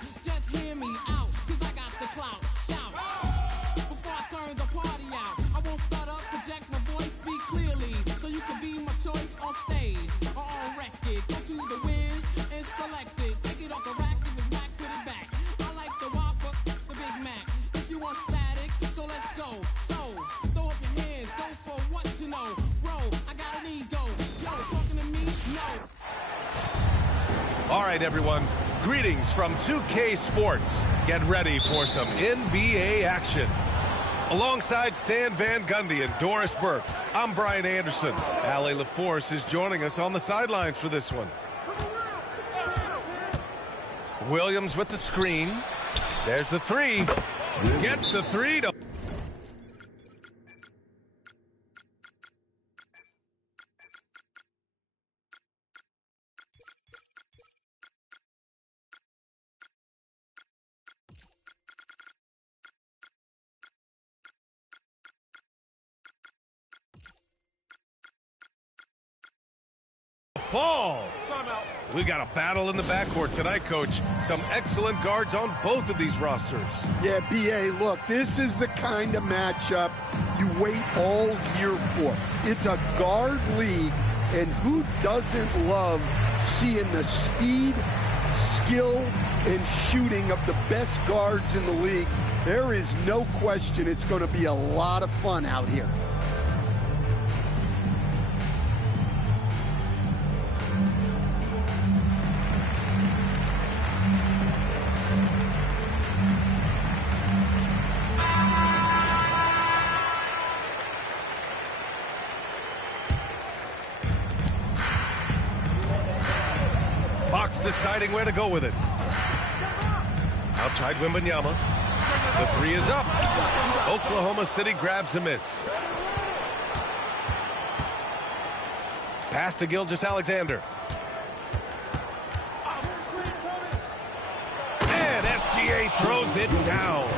Just hear me out, cause I got the clout. Shout before I turn the party out. I won't start up, project my voice, speak clearly, so you can be my choice on stage or on record. Go to the whiz and select it. Take it off the rack, give it back, put it back. I like the Whopper, the Big Mac. If you want static, so let's go. So throw up your hands, go for what you know. Bro, I got an ego. Yo, talking to me? No. All right, everyone. Greetings from 2K Sports. Get ready for some NBA action. Alongside Stan Van Gundy and Doris Burke, I'm Brian Anderson. Allie LaForce is joining us on the sidelines for this one. Williams with the screen. There's the three. Gets the three to... Fall. We got a battle in the backcourt tonight, Coach. Some excellent guards on both of these rosters. Yeah, B.A., look, this is the kind of matchup you wait all year for. It's a guard league, and who doesn't love seeing the speed, skill, and shooting of the best guards in the league? There is no question it's going to be a lot of fun out here. Deciding where to go with it. Outside Wembanyama. The three is up. Oklahoma City grabs a miss. Pass to Gilgeous-Alexander. And SGA throws it down.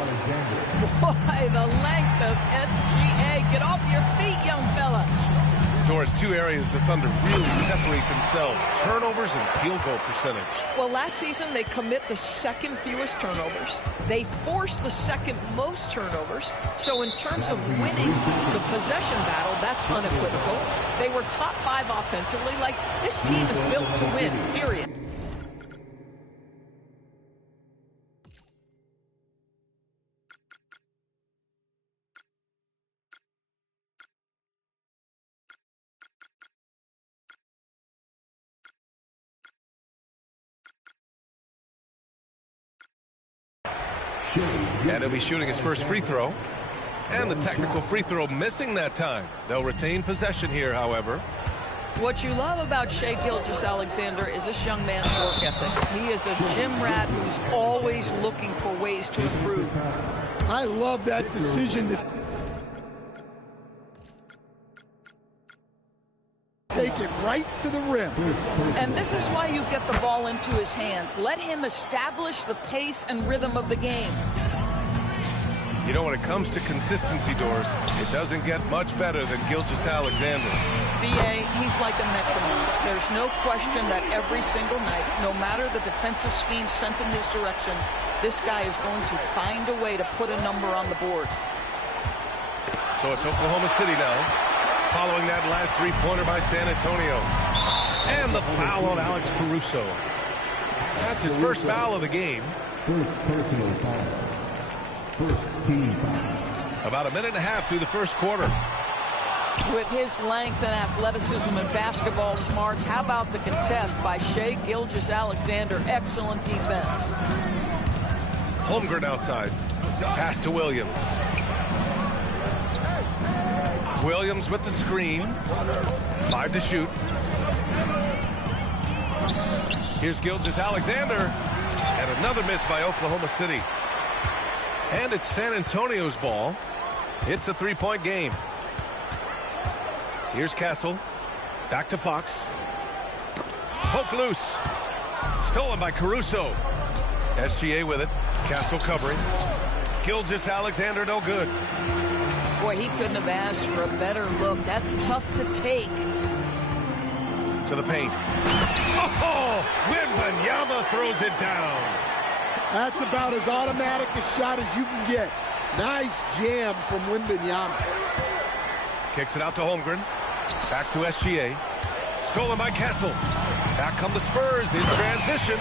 Boy, the length of SGA. Get off your feet, young fella. Doris, two areas the Thunder really separate themselves: turnovers and field goal percentage. Well, last season they commit the second fewest turnovers. They force the second most turnovers. So in terms of winning the possession battle, that's unequivocal. They were top 5 offensively. Like, this team is built to win, period. And he'll be shooting his first free throw. And the technical free throw missing that time. They'll retain possession here, however. What you love about Shai Gilgeous-Alexander is this young man's work ethic. He is a gym rat who's always looking for ways to improve. I love that decision to take it right to the rim. And this is why you get the ball into his hands. Let him establish the pace and rhythm of the game. You know, when it comes to consistency, Doris, it doesn't get much better than Gilgeous-Alexander. B.A., he's like a metronome. There's no question that every single night, no matter the defensive scheme sent in his direction, this guy is going to find a way to put a number on the board. So it's Oklahoma City now, following that last three-pointer by San Antonio. And the foul on Alex Caruso. That's his first foul of the game. First personal foul. First team foul. About a minute and a half through the first quarter. With his length and athleticism and basketball smarts, how about the contest by Shai Gilgeous-Alexander? Excellent defense. Holmgren outside. Pass to Williams. Williams with the screen. 5 to shoot. Here's Gilgeous-Alexander. And another miss by Oklahoma City. And it's San Antonio's ball. It's a three-point game. Here's Castle. Back to Fox. Poke loose. Stolen by Caruso. SGA with it. Castle covering. Gilgeous-Alexander no good. Boy, he couldn't have asked for a better look. That's tough to take. To the paint. Oh! Wembanyama throws it down. That's about as automatic a shot as you can get. Nice jam from Wembanyama. Kicks it out to Holmgren. Back to SGA. Stolen by Castle. Back come the Spurs in transition.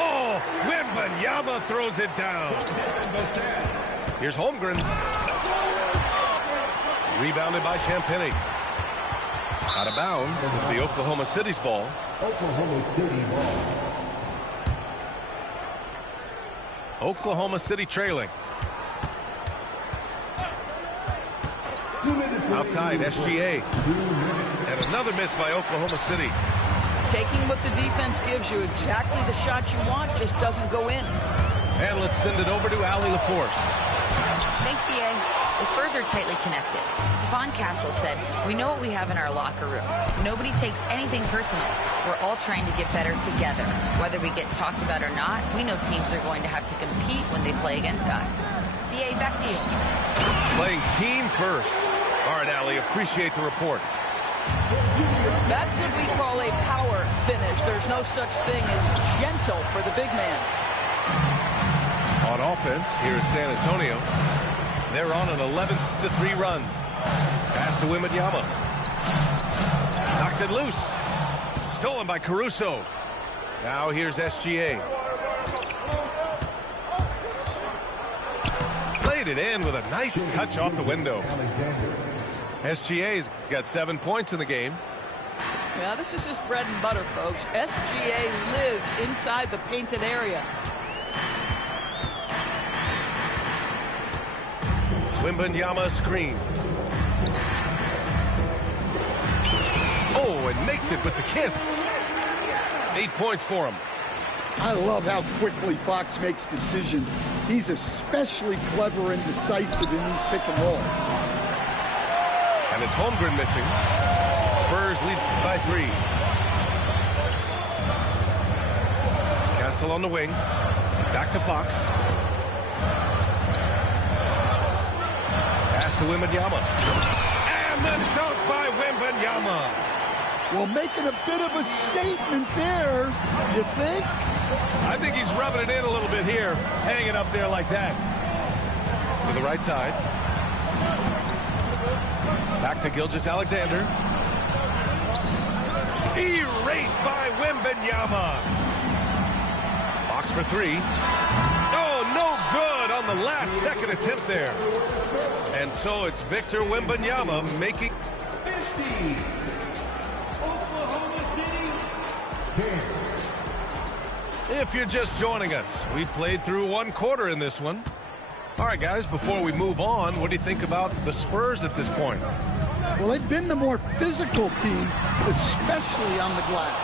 Oh, Wembanyama throws it down. Here's Holmgren. Rebounded by Champagnie. Out of bounds. It'll be Oklahoma City's ball. Oklahoma City ball. Oklahoma City trailing. Outside, SGA. And another miss by Oklahoma City. Taking what the defense gives you, exactly the shot you want, just doesn't go in. And let's send it over to Allie LaForce. Thanks, BA. The Spurs are tightly connected. Stephon Castle said, "We know what we have in our locker room. Nobody takes anything personal. We're all trying to get better together. Whether we get talked about or not, we know teams are going to have to compete when they play against us." BA, back to you. Playing team first. All right, Allie, appreciate the report. That's what we call a power finish. There's no such thing as gentle for the big man. On offense, here is San Antonio. They're on an 11-3 run. Pass to Wembanyama. Knocks it loose. Stolen by Caruso. Now here's SGA. Played it in with a nice touch off the window. SGA's got 7 points in the game. Now this is just bread and butter, folks. SGA lives inside the painted area. Wembanyama screen. Oh, and makes it with the kiss. 8 points for him. I love how quickly Fox makes decisions. He's especially clever and decisive in these pick and rolls. And it's Holmgren missing. Spurs lead by 3. Castle on the wing. Back to Fox. Pass to Wembanyama. And the dunk by Wembanyama. Well, making a bit of a statement there, you think? I think he's rubbing it in a little bit here. Hanging up there like that. To the right side. Back to Gilgeous-Alexander. Erased by Wembanyama. Fox for 3. Oh, no good on the last second attempt there. And so it's Victor Wembanyama making 50. Oklahoma City 10. If you're just joining us, we played through 1 quarter in this one. All right, guys, before we move on, what do you think about the Spurs at this point? Well, they've been the more physical team, especially on the glass.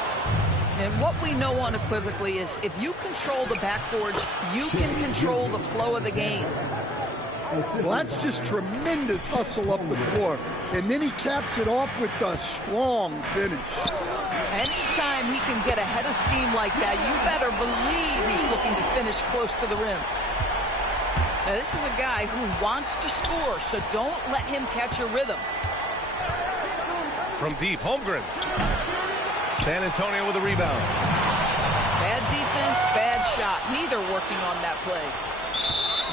And what we know unequivocally is if you control the backboards, you can control the flow of the game. Well, that's just tremendous hustle up the floor. And then he caps it off with a strong finish. Anytime he can get ahead of steam like that, you better believe he's looking to finish close to the rim. Now, this is a guy who wants to score, so don't let him catch a rhythm. From deep, Holmgren. San Antonio with a rebound. Bad defense, bad shot. Neither working on that play.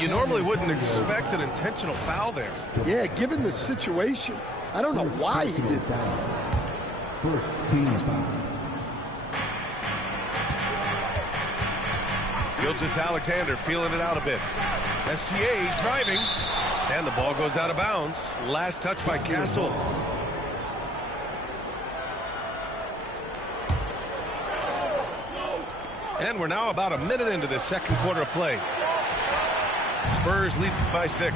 You normally wouldn't expect an intentional foul there. Yeah, given the situation, I don't know why he did that. First team foul. Gilgeous-Alexander feeling it out a bit. SGA driving. And the ball goes out of bounds. Last touch by Castle. And we're now about a minute into this second quarter of play. Spurs lead by 6.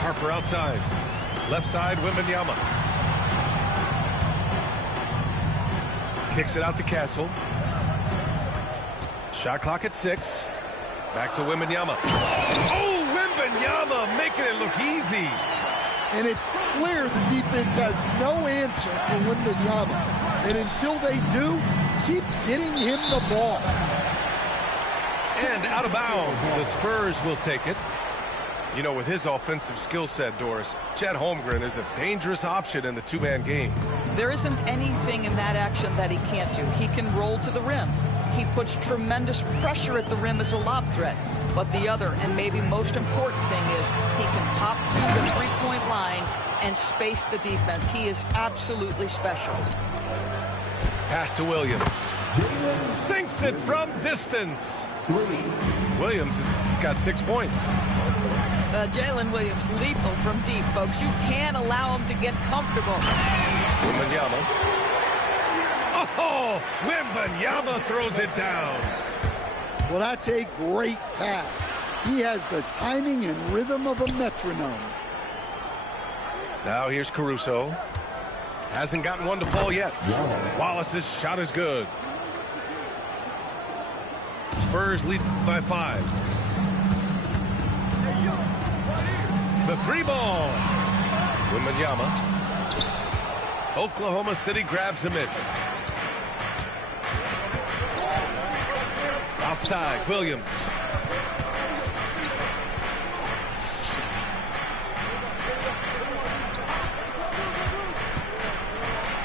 Harper outside. Left side, Wembanyama. Kicks it out to Castle. Shot clock at 6. Back to Wembanyama. Oh, Wembanyama making it look easy. And it's clear the defense has no answer for Wembanyama. And until they do, keep getting him the ball. And out of bounds, the Spurs will take it. You know, with his offensive skill set, Doris, Chet Holmgren is a dangerous option in the 2-man game. There isn't anything in that action that he can't do. He can roll to the rim. He puts tremendous pressure at the rim as a lob threat. But the other, and maybe most important thing is, he can pop to the three-point line and space the defense. He is absolutely special. Pass to Williams. Sinks it from distance. Williams has got 6 points. Jalen Williams, lethal from deep, folks. You can't allow him to get comfortable. Wembanyama. Oh, Wembanyama throws it down. Well, that's a great pass. He has the timing and rhythm of a metronome. Now here's Caruso. Hasn't gotten one to fall yet. Wallace's shot is good. Spurs lead by 5. The 3 ball. Wembanyama. Oklahoma City grabs a miss. Outside, Williams.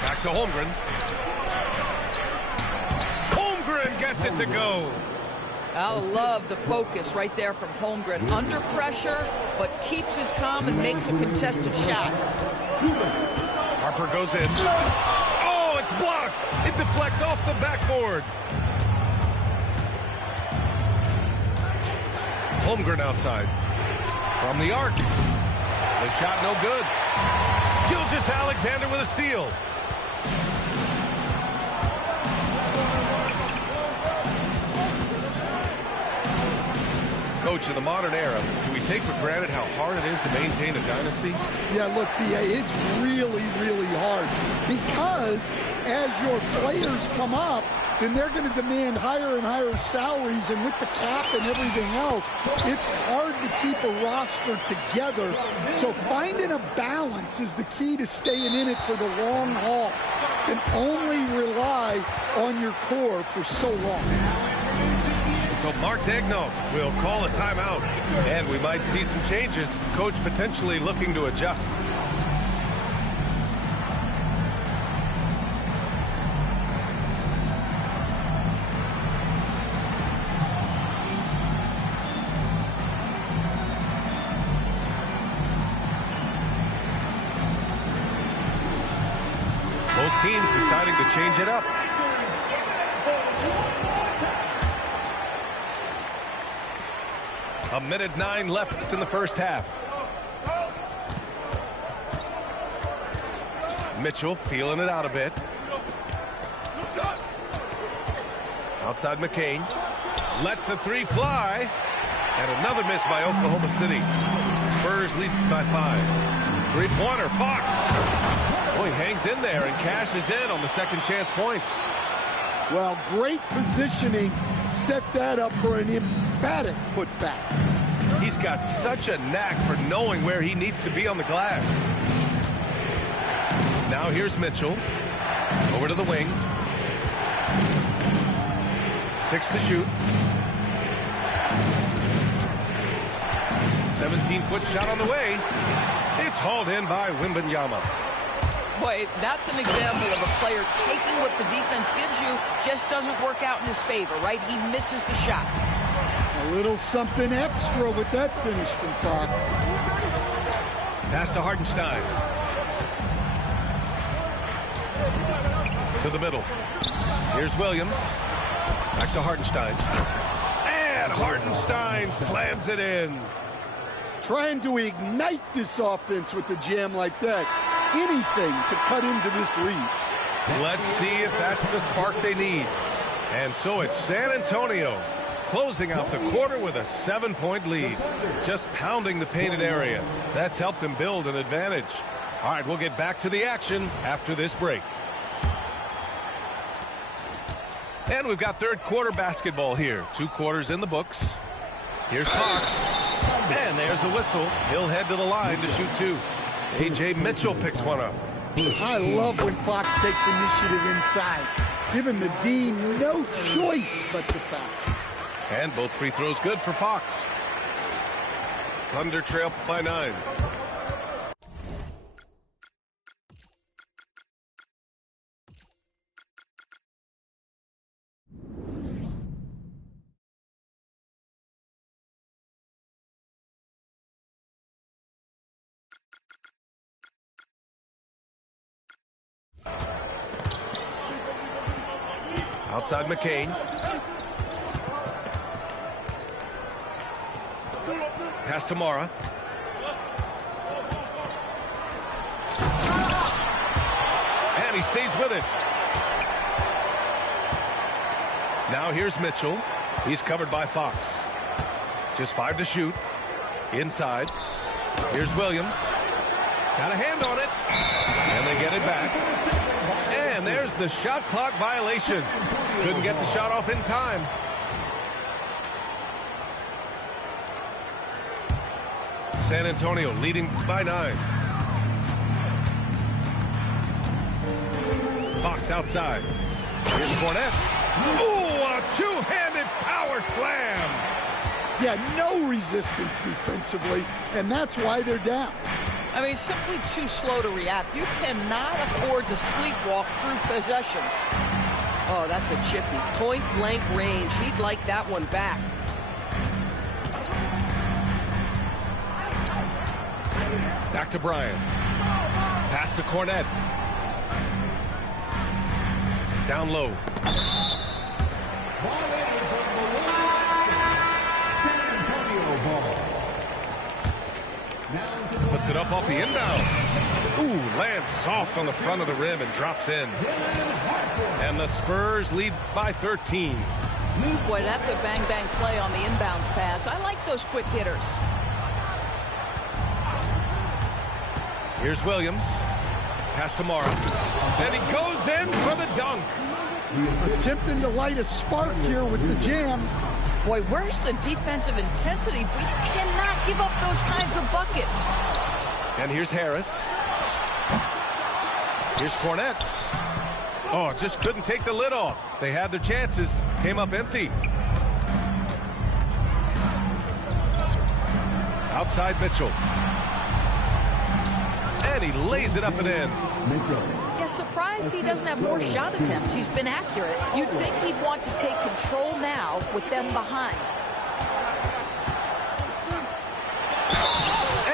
Back to Holmgren. Holmgren gets it to go. I love the focus right there from Holmgren. Under pressure, but keeps his calm and makes a contested shot. Harper goes in. Oh, it's blocked. It deflects off the backboard. Holmgren outside. From the arc. The shot no good. Gilgeous-Alexander with a steal. Coach, in the modern era, do we take for granted how hard it is to maintain a dynasty? Yeah, look, B.A., it's really, really hard. Because as your players come up, then they're going to demand higher and higher salaries, and with the cap and everything else, it's hard to keep a roster together. So finding a balance is the key to staying in it for the long haul. And only rely on your core for so long. So Mark Daigneault will call a timeout, and we might see some changes. Coach potentially looking to adjust. Both teams deciding to change it up. A minute 9 left in the first half. Mitchell feeling it out a bit. Outside McCain. Lets the 3 fly. And another miss by Oklahoma City. Spurs lead by 5. 3-pointer, Fox. Oh, he hangs in there and cashes in on the second chance points. Well, great positioning set that up for an emphatic putback. He's got such a knack for knowing where he needs to be on the glass. Now here's Mitchell. Over to the wing. 6 to shoot. 17-foot shot on the way. It's hauled in by Wembanyama. Boy, that's an example of a player taking what the defense gives you, just doesn't work out in his favor, right? He misses the shot. A little something extra with that finish from Fox. Pass to Hartenstein. To the middle. Here's Williams. Back to Hartenstein. And Hartenstein slams it in. Trying to ignite this offense with the jam like that. Anything to cut into this lead. Let's see if that's the spark they need. And so it's San Antonio closing out the quarter with a 7-point lead. Just pounding the painted area. That's helped them build an advantage. All right, we'll get back to the action after this break. And we've got third quarter basketball here. 2 quarters in the books. Here's Fox. And there's a whistle. He'll head to the line to shoot 2. A.J. Mitchell picks one up. I love when Fox takes initiative inside, giving the Dean no choice but to foul. And both free throws good for Fox. Thunder trail by 9. Outside McCain. Pass to Mara. And he stays with it. Now here's Mitchell. He's covered by Fox. Just 5 to shoot. Inside. Here's Williams. Got a hand on it. And they get it back. And there's the shot clock violation. Couldn't get the shot off in time. San Antonio leading by 9. Fox outside. Here's Cornette. Ooh, a two-handed power slam. Yeah, no resistance defensively, and that's why they're down. I mean, simply too slow to react. You cannot afford to sleepwalk through possessions. Oh, that's a chippy. Point-blank range. He'd like that one back. Back to Bryant. Pass to Cornette. Down low. Puts it up off the inbound. Ooh, lands soft on the front of the rim and drops in. And the Spurs lead by 13. Boy, that's a bang-bang play on the inbounds pass. I like those quick hitters. Here's Williams. Pass to Mara. And he goes in for the dunk. Attempting to light a spark here with the jam. Boy, where's the defensive intensity? We cannot give up those kinds of buckets. And here's Harris. Here's Cornette. Oh, just couldn't take the lid off. They had their chances. Came up empty. Outside Mitchell. And he lays it up and in. Yeah, surprised he doesn't have more shot attempts. He's been accurate. You'd think he'd want to take control now with them behind.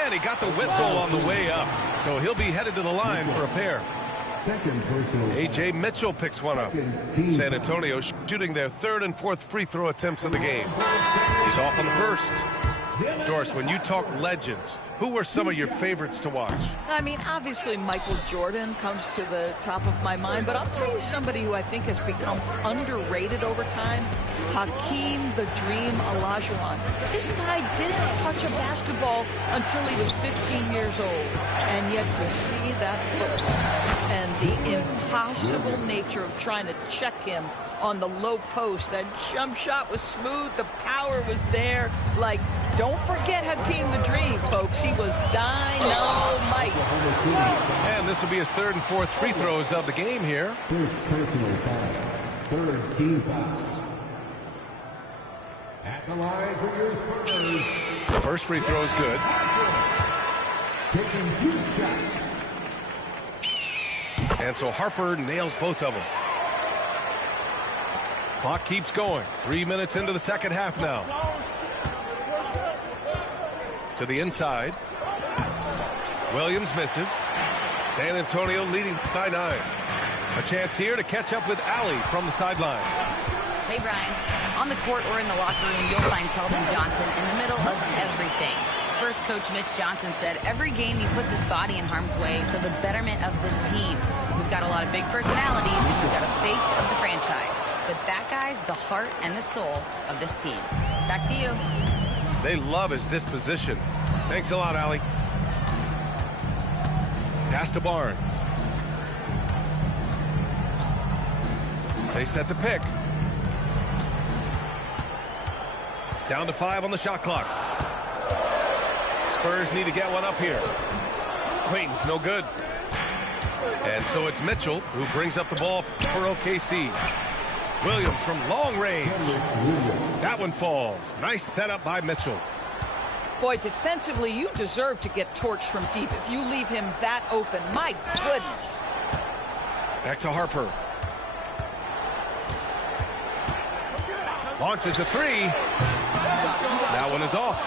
And he got the whistle on the way up. So he'll be headed to the line for a pair. A.J. Mitchell picks one up. San Antonio shooting their 3rd and 4th free throw attempts of the game. He's off on the first. Doris, when you talk legends, who were some of your favorites to watch? I mean, obviously Michael Jordan comes to the top of my mind, but I'll tell you somebody who I think has become underrated over time, Hakeem the Dream Olajuwon. This guy didn't touch a basketball until he was 15 years old, and yet to see that football and the impossible nature of trying to check him on the low post. That jump shot was smooth. The power was there. Like, don't forget Hakeem the Dream, folks. He was dynamite. And this will be his 3rd and 4th free throws of the game here. First personal foul. 3rd team foul. At the line for your Spurs. The first free throw is good. Taking 2 shots. And so Harper nails both of them. Clock keeps going. 3 minutes into the second half now. To the inside. Williams misses. San Antonio leading by 9. A chance here to catch up with Allie from the sideline. Hey, Brian. On the court or in the locker room, you'll find Keldon Johnson in the middle of everything. Spurs coach Mitch Johnson said every game he puts his body in harm's way for the betterment of the team. We've got a lot of big personalities, and we've got a face of the franchise. But that guy's the heart and the soul of this team. Back to you. They love his disposition. Thanks a lot, Allie. Pass to Barnes. They set the pick. Down to 5 on the shot clock. Spurs need to get one up here. Clayton's no good. And so it's Mitchell who brings up the ball for OKC. Williams from long range. That one falls. Nice setup by Mitchell. Boy, defensively, you deserve to get torched from deep if you leave him that open. My goodness. Back to Harper. Launches a 3. That one is off.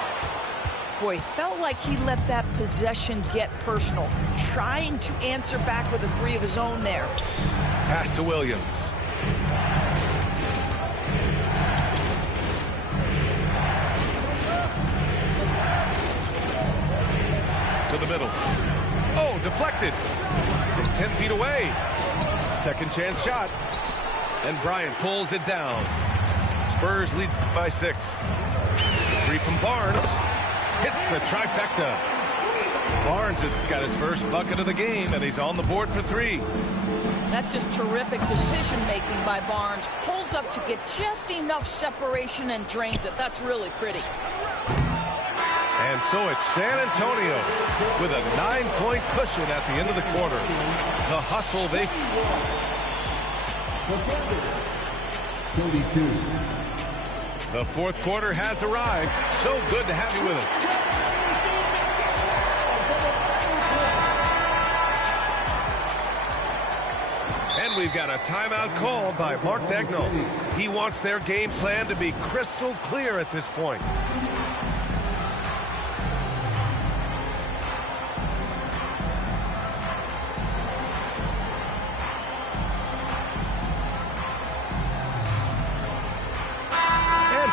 Boy, felt like he let that possession get personal, trying to answer back with a 3 of his own there. Pass to Williams. deflected. From 10 feet away. Second chance shot. And Bryant pulls it down. Spurs lead by 6. Three from Barnes. Hits the trifecta. Barnes has got his first bucket of the game, and he's on the board for 3. That's just terrific decision-making by Barnes. Pulls up to get just enough separation and drains it. That's really pretty. And so it's San Antonio with a 9-point cushion at the end of the quarter. The hustle they... 32. The fourth quarter has arrived. So good to have you with us. And we've got a timeout called by Mark Daigneault. He wants their game plan to be crystal clear at this point.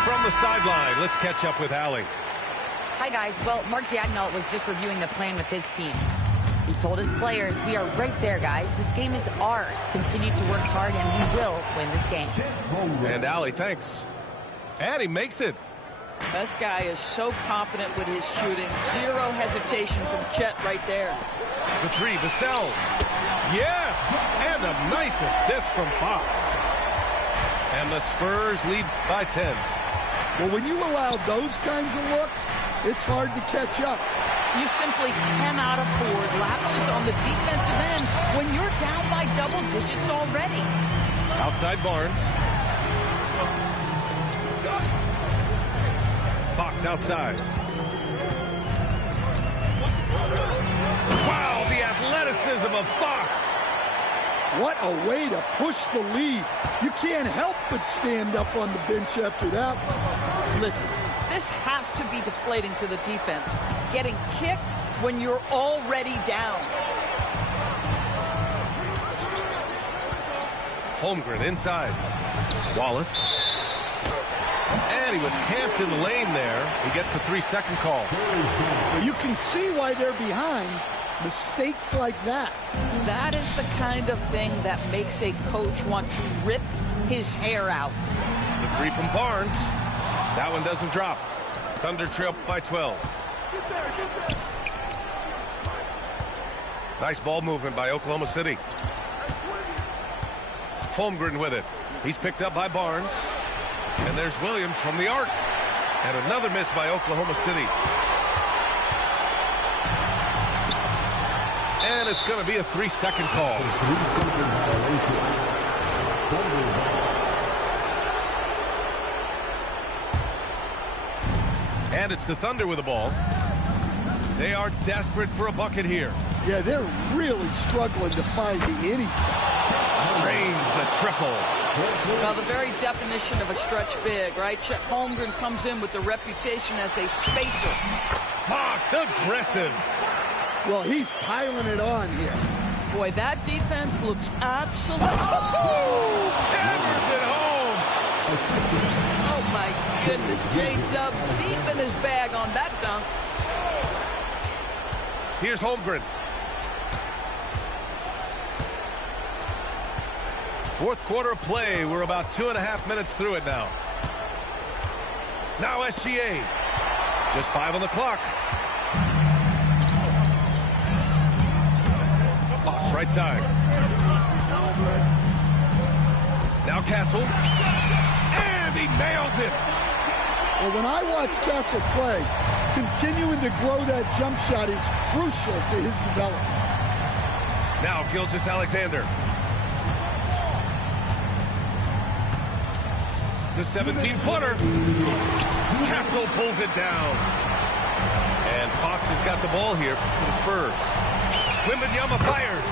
From the sideline, let's catch up with Allie. Hi, guys. Well, Mark Daigneault was just reviewing the plan with his team. He told his players, we are right there, guys. This game is ours. Continue to work hard, and we will win this game. And Allie, thanks. And he makes it. This guy is so confident with his shooting. Zero hesitation from Chet right there. The three, Vassell. Yes! And a nice assist from Fox. And the Spurs lead by 10. Well, when you allow those kinds of looks, it's hard to catch up. You simply cannot afford lapses on the defensive end when you're down by double digits already. Outside Barnes. Fox outside. Wow, the athleticism of Fox. What a way to push the lead. You can't help but stand up on the bench after that. Listen, this has to be deflating to the defense. Getting kicked when you're already down. Holmgren inside. Wallace. And he was camped in the lane there. He gets a 3-second call. You can see why they're behind. Mistakes like that. That is the kind of thing that makes a coach want to rip his hair out. The three from Barnes. That one doesn't drop. Thunder trail by 12. Nice ball movement by Oklahoma City. Holmgren with it. He's picked up by Barnes. And there's Williams from the arc. And another miss by Oklahoma City. And it's going to be a 3-second call. And it's the Thunder with the ball. They are desperate for a bucket here. Yeah, they're really struggling to find the anything. Drains the triple. Now, the very definition of a stretch big, right? Chet Holmgren comes in with the reputation as a spacer. Fox, aggressive. Well, he's piling it on here. Boy, that defense looks absolutely... Oh! Hammers it home! Oh, my goodness. J-Dub deep in his bag on that dunk. Here's Holmgren. Fourth quarter of play. We're about 2.5 minutes through it now. Now SGA. Just 5 on the clock. Fox right side. Now Castle. And he nails it. Well, when I watch Castle play, continuing to grow that jump shot is crucial to his development. Now Gilgeous-Alexander. The 17-footer. Castle pulls it down. And Fox has got the ball here for the Spurs. Wembanyama fires.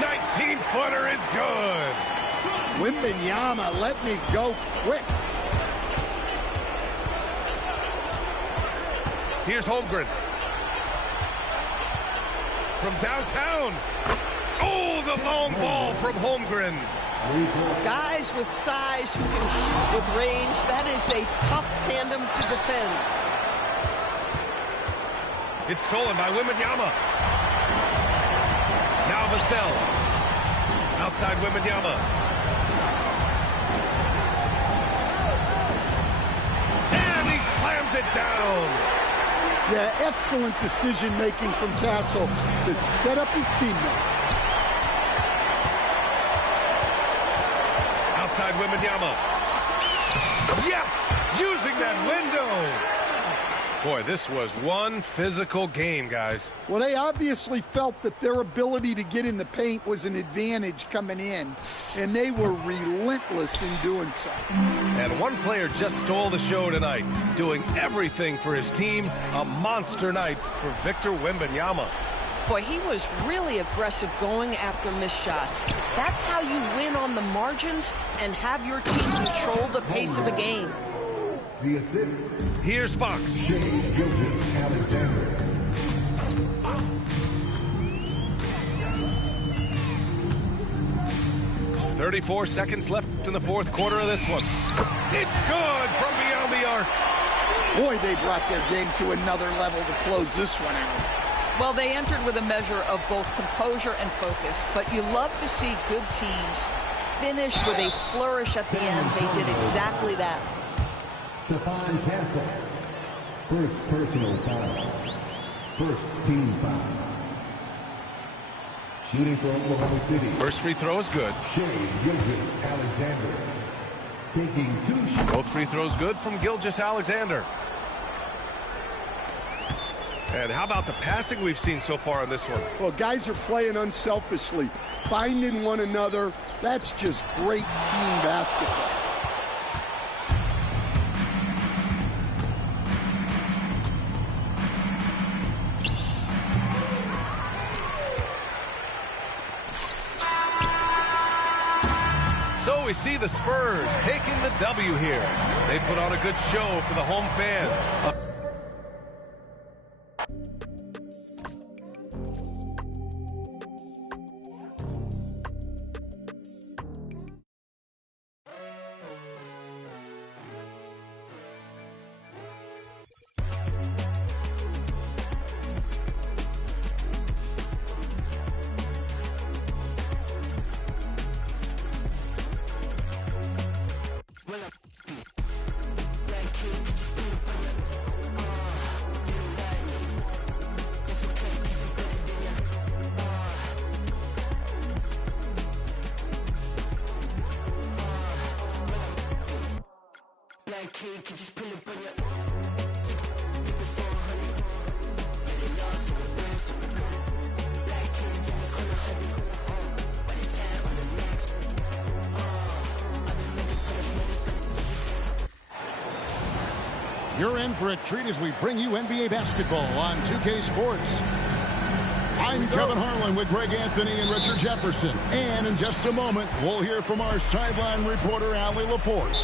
19-footer is good. Wembanyama, let me go quick. Here's Holmgren. From downtown. Oh, the long ball from Holmgren. Guys with size who can shoot with range, that is a tough tandem to defend. It's stolen by Wembanyama. Now Vassell. Outside Wembanyama. And he slams it down. Yeah, excellent decision-making from Castle to set up his teammate. Outside Wembanyama. Yes! Using that window. Boy, this was one physical game, guys. Well, they obviously felt that their ability to get in the paint was an advantage coming in, and they were relentless in doing so. And one player just stole the show tonight, doing everything for his team. A monster night for Victor Wembanyama. Boy, he was really aggressive going after missed shots. That's how you win on the margins and have your team control the pace of a game. The assist. Here's Fox. Alexander. 34 seconds left in the fourth quarter of this one. It's good from beyond the arc. Boy, they brought their game to another level to close this one out. Well, they entered with a measure of both composure and focus, but you love to see good teams finish with a flourish at the end. They did exactly that. Stephon Castle. First personal foul. First team foul. Shooting for Oklahoma City. First free throw is good. Alexander. Taking 2 shots. Both free throws good from Alexander. And how about the passing we've seen so far in this one? Well, guys are playing unselfishly, finding one another. That's just great team basketball. So we see the Spurs taking the W here. They put on a good show for the home fans. You're in for a treat as we bring you NBA basketball on 2K Sports. I'm Kevin Harlan with Greg Anthony and Richard Jefferson. And in just a moment, we'll hear from our sideline reporter, Allie Laporte.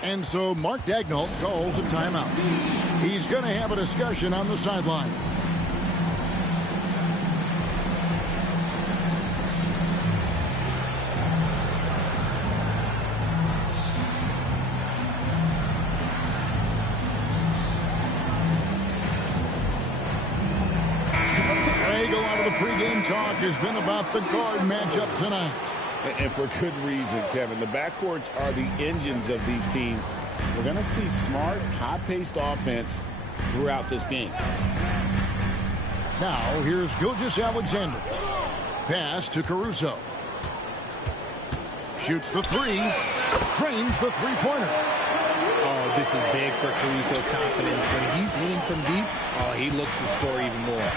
And so Mark Daigneault calls a timeout. He's going to have a discussion on the sideline. Greg, a lot of the pregame talk has been about the guard matchup tonight. And for good reason, Kevin. The backcourts are the engines of these teams. We're going to see smart, high-paced offense throughout this game. Now, here's Gilgeous-Alexander. Pass to Caruso. Shoots the three. Drains the three-pointer. Oh, this is big for Caruso's confidence. When he's hitting from deep, oh, he looks to score even more.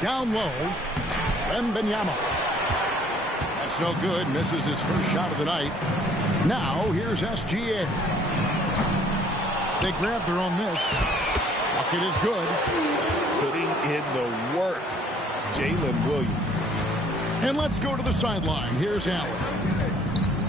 Down low, Wembanyama. That's no good. Misses his first shot of the night. Now, here's SGA. They grab their own miss. Bucket is good. Putting in the work, Jalen Williams. And let's go to the sideline. Here's Allen.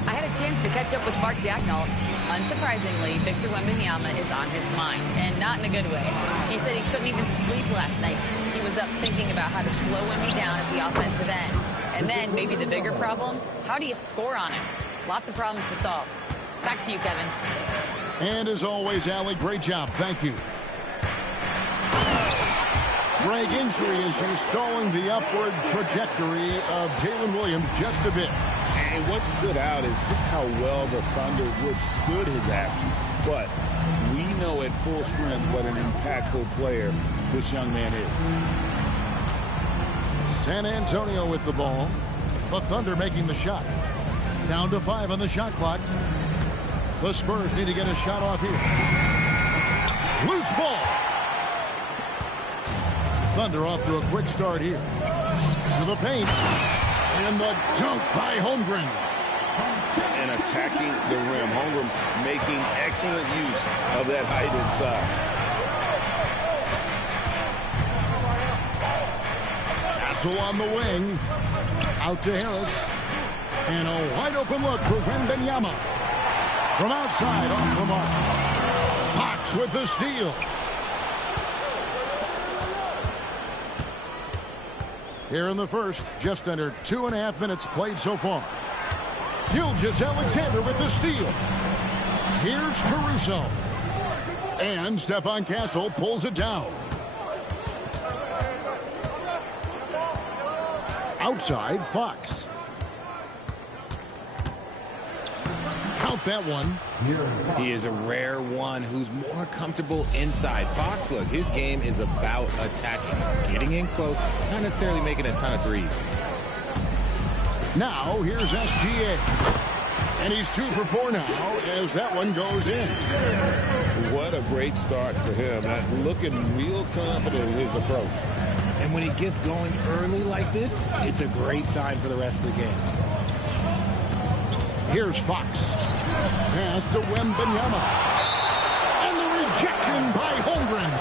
I had a chance to catch up with Mark Dagnall. Unsurprisingly, Victor Wembanyama is on his mind, and not in a good way. He said he couldn't even sleep last night. He was up thinking about how to slow Wemby down at the offensive end. And then, maybe the bigger problem, how do you score on him? Lots of problems to solve. Back to you, Kevin. And as always, Allie, great job. Thank you. Greg, injury issues stalling the upward trajectory of Jalen Williams just a bit. And what stood out is just how well the Thunder withstood his absence. But we know at full strength what an impactful player this young man is. San Antonio with the ball. The Thunder making the shot. Down to 5 on the shot clock. The Spurs need to get a shot off here. Loose ball. Thunder off to a quick start here. To the paint. And the dunk by Holmgren. And attacking the rim. Holmgren making excellent use of that height inside. Castle on the wing. Out to Harris. And a wide open look for Wembanyama. From outside, off the mark. Fox with the steal. Here in the first, just under 2.5 minutes played so far. Gilgeous-Alexander with the steal. Here's Caruso. And Stephon Castle pulls it down. Outside, Fox. Count that one. He is a rare one who's more comfortable inside. Fox, look, his game is about attacking, getting in close, not necessarily making a ton of threes. Now, here's SGA. And he's 2 for 4 now as that one goes in. What a great start for him. Looking real confident in his approach. And when he gets going early like this, it's a great sign for the rest of the game. Here's Fox. Pass to Wembanyama. And the rejection by Holmgren.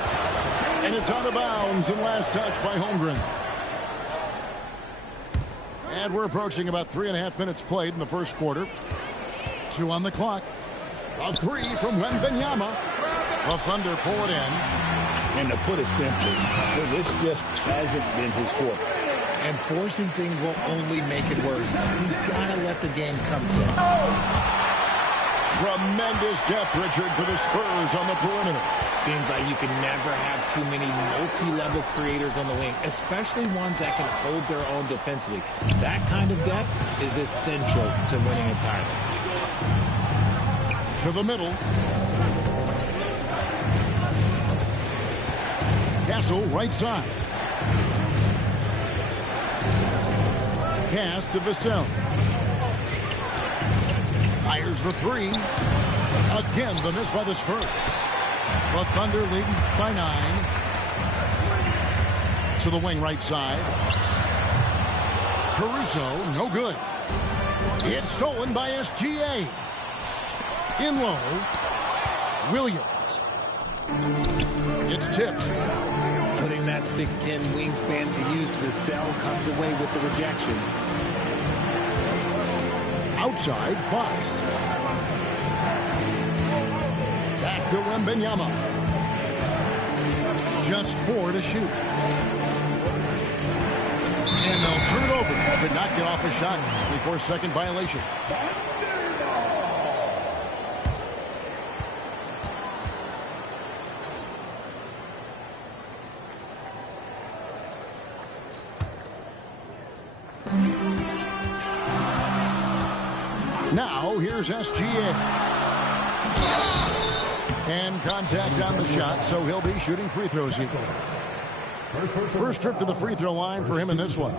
And it's out of bounds and last touch by Holmgren. And we're approaching about 3.5 minutes played in the first quarter. 2 on the clock. A 3 from Wembanyama. The Thunder pull it in. And to put it simply, this just hasn't been his quarter. And forcing things will only make it worse. He's got to let the game come to him. Tremendous depth, Richard, for the Spurs on the perimeter. Seems like you can never have too many multi-level creators on the wing, especially ones that can hold their own defensively. That kind of depth is essential to winning a title. To the middle. Castle, right side. Pass to Vassell. Fires the 3. Again, the miss by the Spurs. The Thunder leading by 9. To the wing right side. Caruso, no good. It's stolen by SGA. In low. Williams. It's tipped. Putting that 6'10 wingspan to use, Vassell comes away with the rejection. Outside, Fox. Back to Wembanyama. Just 4 to shoot. And they'll turn it over. Could not get off a shot before second violation. Now, here's SGA. And contact on the shot, so he'll be shooting free throws here. First trip to the free throw line for him in this one.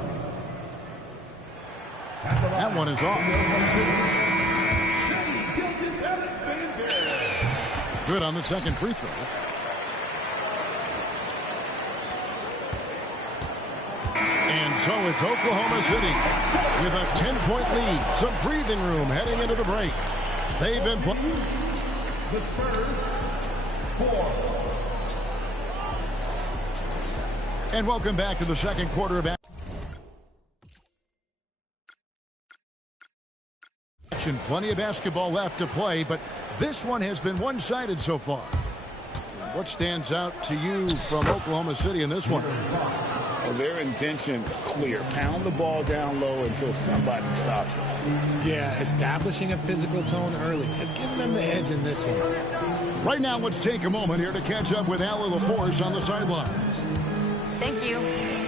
That one is off. Good on the second free throw. And so it's Oklahoma City with a 10-point lead. Some breathing room heading into the break. They've been playing. The Spurs, 4. And welcome back to the second quarter of action. Plenty of basketball left to play, but this one has been one-sided so far. What stands out to you from Oklahoma City in this one? Well, their intention clear. Pound the ball down low until somebody stops it. Yeah, establishing a physical tone early. It's giving them the edge in this one. Right now, let's take a moment here to catch up with Allie LaForce on the sidelines. Thank you.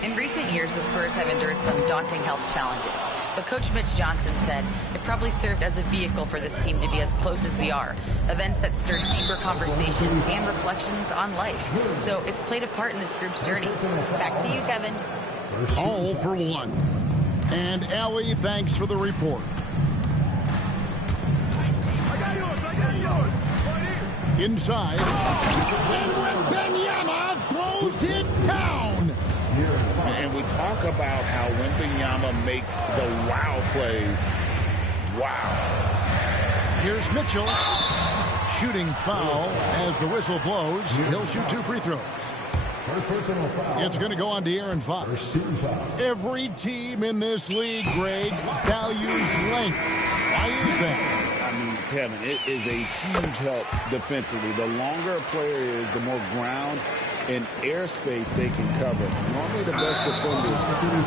In recent years, the Spurs have endured some daunting health challenges. But Coach Mitch Johnson said it probably served as a vehicle for this team to be as close as we are. Events that stirred deeper conversations and reflections on life. So it's played a part in this group's journey. Back to you, Kevin. All for one. And Allie, thanks for the report. I got yours. Right here. Inside. And Wembanyama throws it down. And we talk about how Wembanyama makes the wow plays. Wow. Here's Mitchell. Shooting foul as the whistle blows. He'll shoot 2 free throws. It's going to go on to Aaron Fox. Every team in this league, Greg, values length. Why is that? I mean, Kevin, it is a huge help defensively. The longer a player is, the more ground and airspace they can cover. Normally the best defenders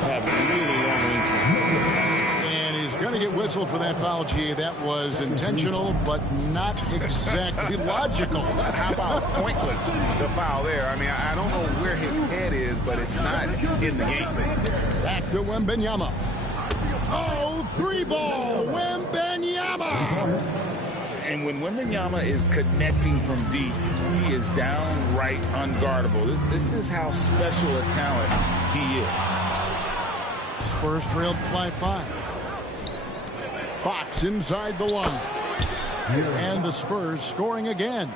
have really long wingspan. And he's going to get whistled for that foul, G. That was intentional, but not exactly logical. How about pointless to foul there? I mean, I don't know where his head is, but it's not in the game. Back to Wembanyama. Oh, 3-ball, Wembanyama. And when Wembanyama is connecting from deep, he is downright unguardable. This is how special a talent he is. Spurs trailed by 5. Fox inside the line. And the Spurs scoring again.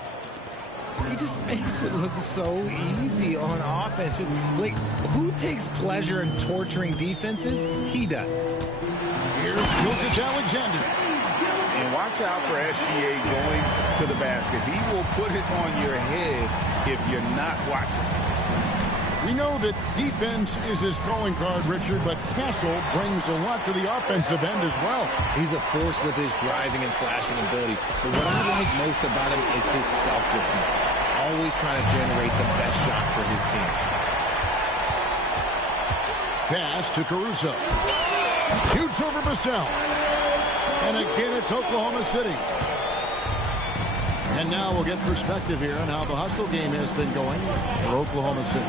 He just makes it look so easy on offense. Like, who takes pleasure in torturing defenses? He does. Here's Gilgeous-Alexander. And watch out for SGA going to the basket. He will put it on your head if you're not watching. We know that defense is his calling card, Richard, but Castle brings a lot to the offensive end as well. He's a force with his driving and slashing ability. But what I like most about him is his selflessness. Always trying to generate the best shot for his team. Pass to Caruso. Shoots over Vassell. And again, it's Oklahoma City. And now we'll get perspective here on how the hustle game has been going for Oklahoma City.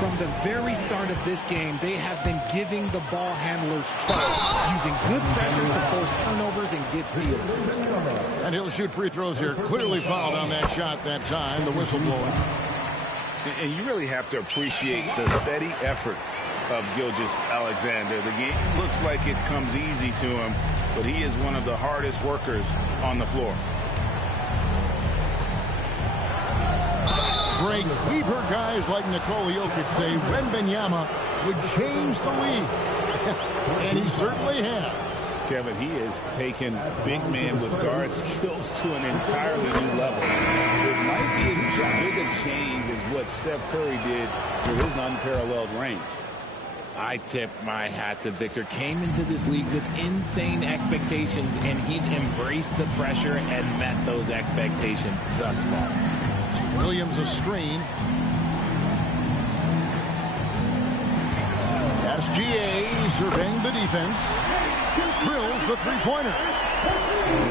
From the very start of this game, they have been giving the ball handlers trust, using good pressure to force turnovers and get steals. And he'll shoot free throws here. Clearly fouled on that shot that time, the whistle blowing. And you really have to appreciate the steady effort of Gilgeous-Alexander. The game looks like it comes easy to him, but he is one of the hardest workers on the floor. Greg, we've heard guys like Nikola Jokic say Wembanyama would change the league. And he certainly has. Kevin, he has taken big man with guard skills to an entirely new level. It might be as big a change as what Steph Curry did with his unparalleled range. I tip my hat to Victor. Came into this league with insane expectations, and he's embraced the pressure and met those expectations thus far. Williams a screen. SGA surveying the defense. Drills the three-pointer.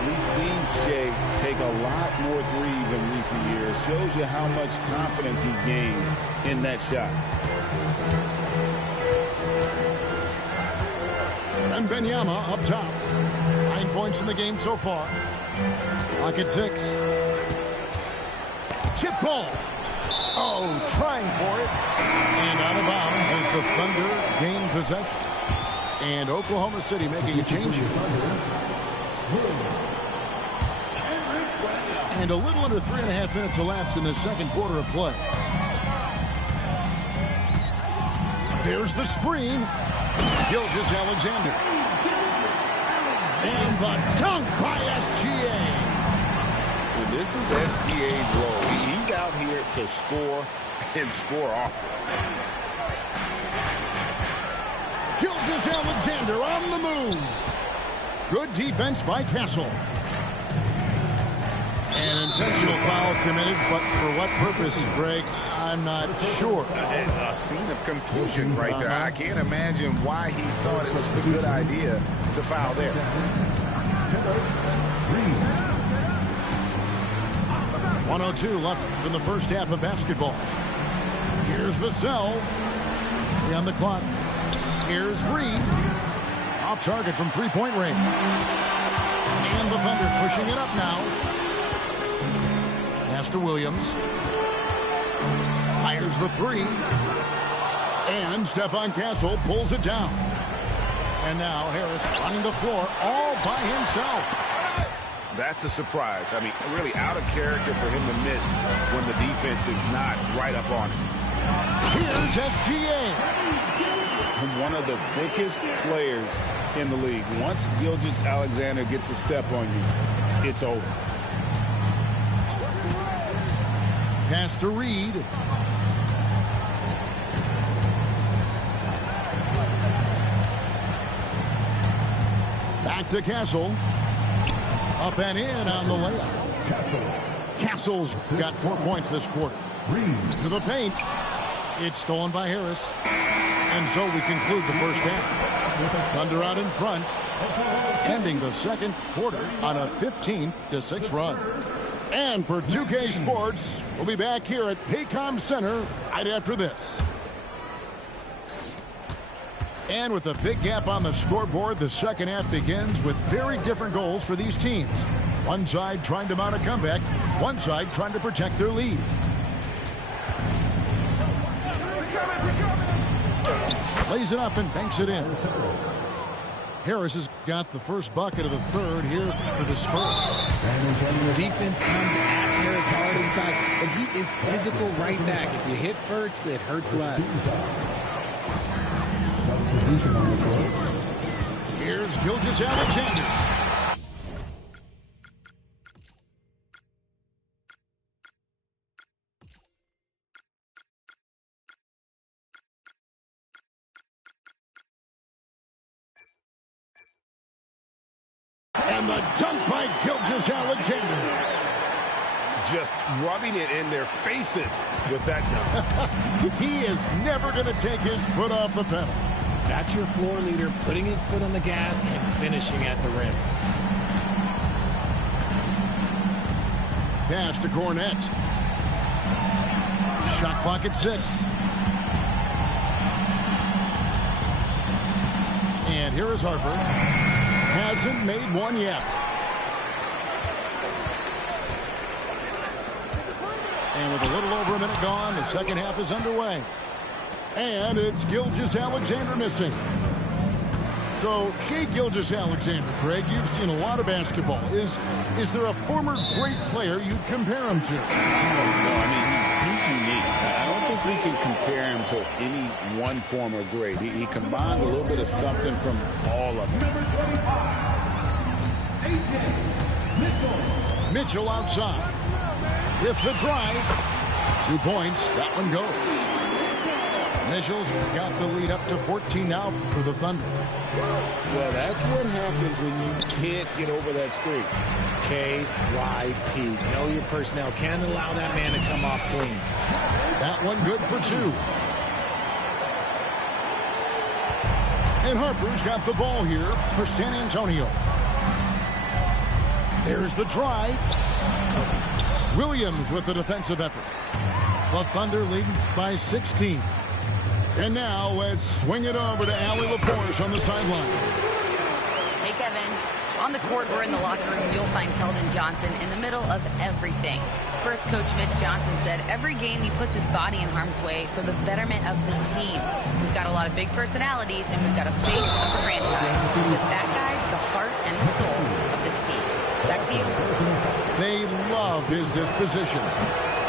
We've seen Shea take a lot more threes in recent years. Shows you how much confidence he's gained in that shot. And Wembanyama up top. 9 points in the game so far. Lock at 6. Chip ball. Oh, trying for it. And out of bounds as the Thunder gain possession. And Oklahoma City making a change here. And a little under 3.5 minutes elapsed in the second quarter of play. There's the screen. Gilgeous-Alexander. And the dunk by SGA. And this is SGA's role. He's out here to score and score often. Gilgeous-Alexander on the move. Good defense by Castle. An intentional foul committed, but for what purpose, Greg? I'm not sure. A scene of confusion right there. I can't imagine why he thought it was a good idea to foul there. 1:02 left in the first half of basketball. Here's Vassell. On the clock. Here's Reed. Off target from three-point range. And the Thunder pushing it up now. Pass to Williams. Fires the three. And Stephon Castle pulls it down. And now Harris running the floor all by himself. That's a surprise. I mean, really out of character for him to miss when the defense is not right up on him. Here's SGA. One of the quickest players in the league. Once Gilgeous-Alexander gets a step on you, it's over. Pass to Reed. Back to Castle. Up and in on the layup. Castle's got 4 points this quarter. To the paint. It's stolen by Harris. And so we conclude the first half. Thunder out in front. Ending the second quarter on a 15-6 run. And for 2K Sports, we'll be back here at Paycom Center right after this. And with a big gap on the scoreboard, the second half begins with very different goals for these teams. One side trying to mount a comeback, one side trying to protect their lead. Lays it up and banks it in. Harris has got the first bucket of the third here for the Spurs. Defense comes at Harris hard inside, but he is physical right back. If you hit first, it hurts less. Here's Gilgeous-Alexander. And the dunk by Gilgeous-Alexander. Just rubbing it in their faces with that dunk. He is never going to take his foot off the pedal. That's your floor leader putting his foot on the gas and finishing at the rim. Pass to Cornette. Shot clock at 6. And here is Harper. Hasn't made one yet. And with a little over a minute gone, the second half is underway. And it's Gilgeous-Alexander missing. So, Shai Gilgeous-Alexander, Craig, you've seen a lot of basketball. Is there a former great player you'd compare him to? No, I mean, he's unique. I don't think we can compare him to any one former great. He combines a little bit of something from all of them. Mitchell outside. With the drive. 2 points. That one goes. Mitchell's got the lead up to 14 now for the Thunder. Well, that's what happens when you can't get over that streak. KYP. Know your personnel. Can't allow that man to come off clean. That one good for 2. And Harper's got the ball here for San Antonio. There's the drive. Williams with the defensive effort. The Thunder lead by 16. And now let's swing it over to Allie LaForce on the sideline. Hey, Kevin. On the court or in the locker room, you'll find Keldon Johnson in the middle of everything. Spurs coach Mitch Johnson said every game he puts his body in harm's way for the betterment of the team. We've got a lot of big personalities, and we've got a face of the franchise. But that guy's the heart and the soul of this team. Back to you. They love his disposition.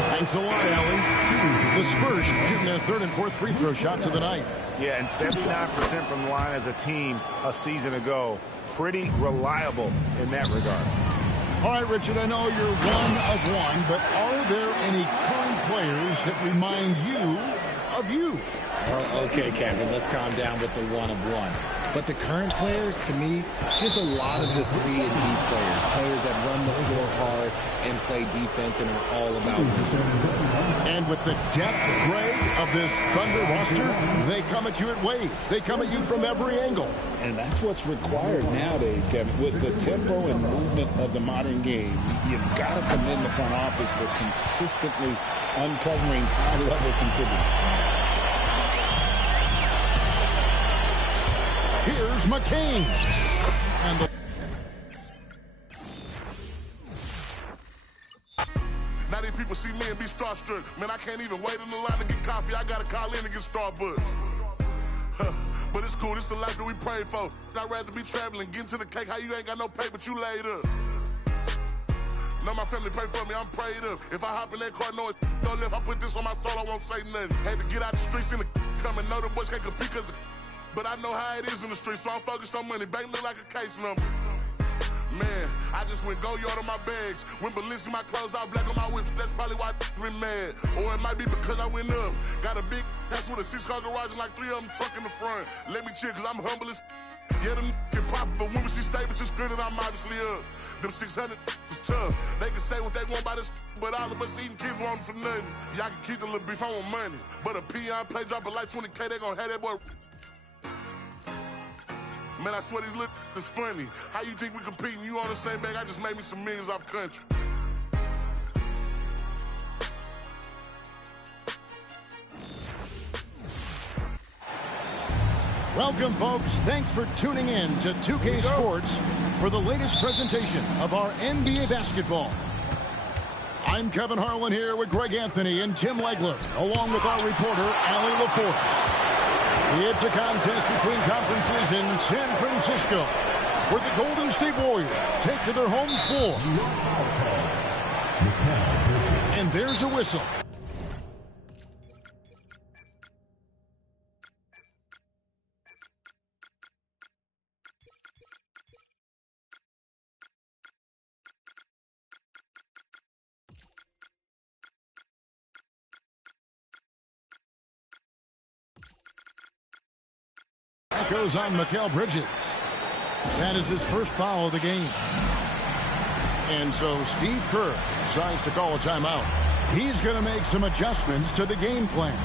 Thanks a lot, Allie. The Spurs shooting their third and fourth free throw shots of the night. Yeah, and 79% from the line as a team a season ago. Pretty reliable in that regard. All right, Richard, I know you're one of one, but are there any current players that remind you of you? Oh, okay, Kevin, let's calm down with the one of one. But the current players, to me, just a lot of the 3 and D players. Players that run the floor hard and play defense and are all about it. And with the depth, Greg, of this Thunder roster, they come at you at waves. They come at you from every angle. And that's what's required nowadays, Kevin. With the tempo and movement of the modern game, you've got to commend the front office for consistently uncovering high-level contributors. Here's McCain. And the now these people see me and be starstruck. Man, I can't even wait in the line to get coffee. I gotta call in to get Starbucks. But it's cool, this the life that we pray for. I'd rather be traveling, getting to the cake. How you ain't got no pay, but you laid up. Know my family pray for me, I'm prayed up. If I hop in that car, know it's don't live. I put this on my soul, I won't say nothing. Had to get out the streets in the coming. Know the boys can't compete cause but I know how it is in the streets, so I'm focused on money. Bank look like a case number. Man, I just went go yard on my bags. When Balenci my clothes all black on my whip, that's probably why been mad. Or it might be because I went up. Got a big that's with a 6-car garage and like 3 of them truck in the front. Let me chill, cause I'm humble as yeah, them can pop, but when we see statements, it's good that I'm obviously up. Them 600 is tough. They can say what they want about this, but all of us eating kids want for nothing. Y'all can keep the little beef, I want money. But a peon play drop it like 20K, they gonna have that boy. Man, I swear these little is funny. How you think we competing? You on the same bag? I just made me some millions off country. welcome, folks. Thanks for tuning in to 2K Sports for the latest presentation of our NBA basketball. I'm Kevin Harlan here with Greg Anthony and Tim Legler, along with our reporter, Allie LaForce. It's a contest between conferences in San Francisco, where the Golden State Warriors take to their home floor. And there's a whistle. That goes on Mikal Bridges. That is his first foul of the game. And so Steve Kerr decides to call a timeout. He's going to make some adjustments to the game plan.